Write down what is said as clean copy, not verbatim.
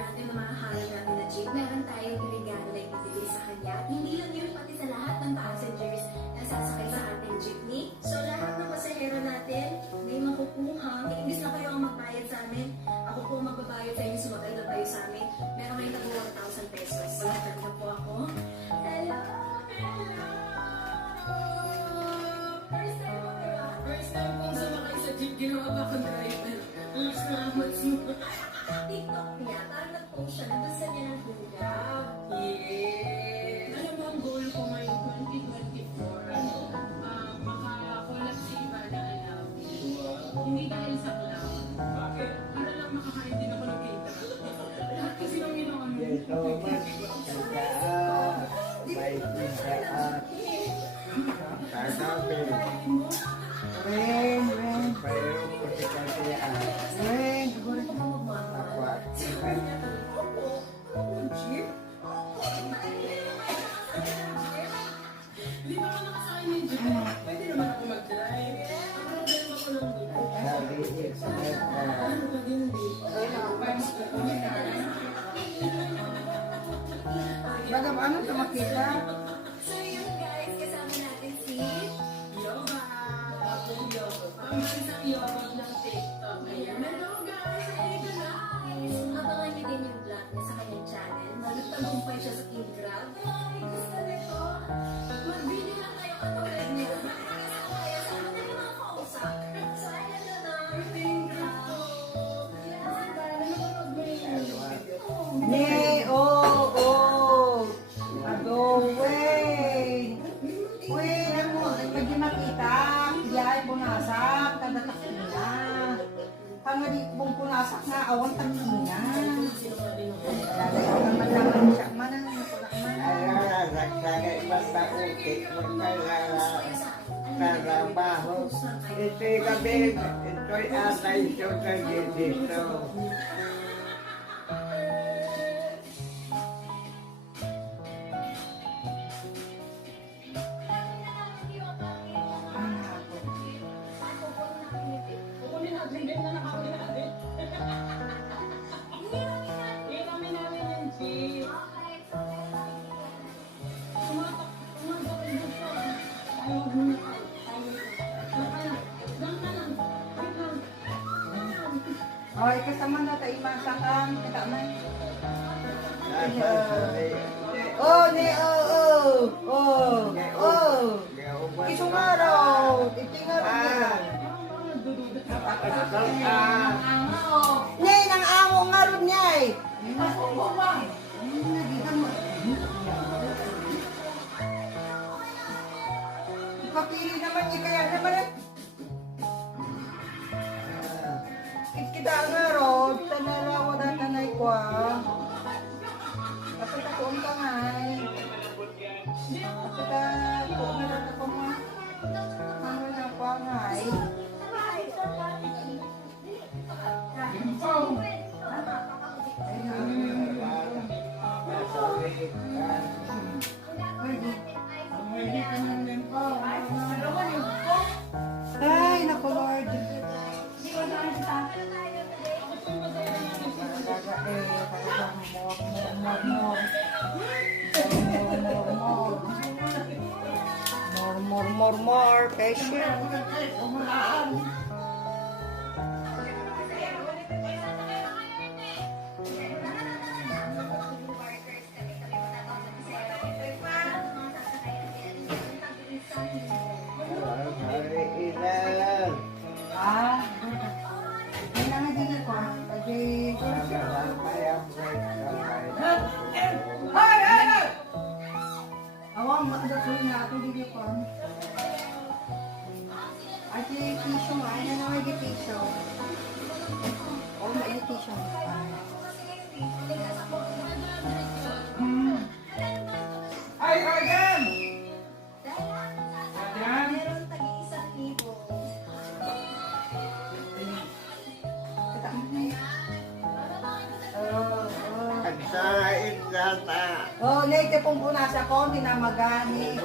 natin na mahahanap natin na jeep, meron tayong regalo na ibibigay sa kanya. Hindi lang yun, pati sa lahat ng passengers na sasakay sa ating jeepney. So lahat ng pasahero natin, may makukuha. Imbis na kayo ang magbayad sa amin, ako po ang magbabayad sa inyo, sumagal na kayo sa amin. Meron kayong tag 1,000 pesos. Welcome na po ako. Hello! First time mo, diba? First time kong sumakay sa jeep, ginawa ba akong driver? Ang salamat mo. TikTok niya, parang nag-post siya, nandun sa niya ng gulab. Yes! Alam mo, ang goal ko ngayong 2024, makakulap si iba na alam. Hindi dahil sa cloud. Bakit? Para lang makakain din ako ng cater. Lahat kasi nang ginawa mo. Yes, so much. May pintaan. Kagabi. Ren. Pero kasi kasiyan. Ren. Apa? Jeep? Hindi ba ako nakasakay ng jeep? Pwede naman ako mag-drive. Ang problema ko lang dito. Sabi, excited. Ano ba din dito? Baga ba ano ito makita? So yun guys, kasama natin si Yoba. Ang bansang Yoba ng TikTok. Ayan. Hello guys! Hey guys! Abangan niyo din yung vlog niya sa kanyang channel. Nagtagumpay siya sa King Grab. Ay, gusto nito. Magbili lang kayo katulad niya. Kasama kayo sa mga mga kausap. So ayan na na. King Grab. Yes, nanonood mo yung video. Ne, Wait. Wait, ano mo, pwede makita. Iyay, punasak, tadatak na. Hanggang pong punasak na, awan tanong na. Lalagay naman siya. Manang naman. Nagsagay man ba ukit mo trabaho. Ito'y gabi, ito'y atay siya sa dito. Oh, kasama na tayo masakan. Kita man. Isumaraw. Itingaraw. Nay, nang amo nga ron niya eh. Kapili naman niya kaya naman eh. Kita nga ron, tanarawa na tanay ko ah. Kapit ako ang tangay. Kapit ako nga rin ako nga. Ano na ako angay. Ay, naku Lord. More, patient. Ah, may nangadili ko. Pwede ko. Awang makadato na ako dito ko. Ay, tisyo nga. Ay, na may tisyo. Oh, may tisyo. Ay, Argan! Argan! Meron tag-iisang libo. Pagsain data. Oh, late pong punasa ko, hindi na magani.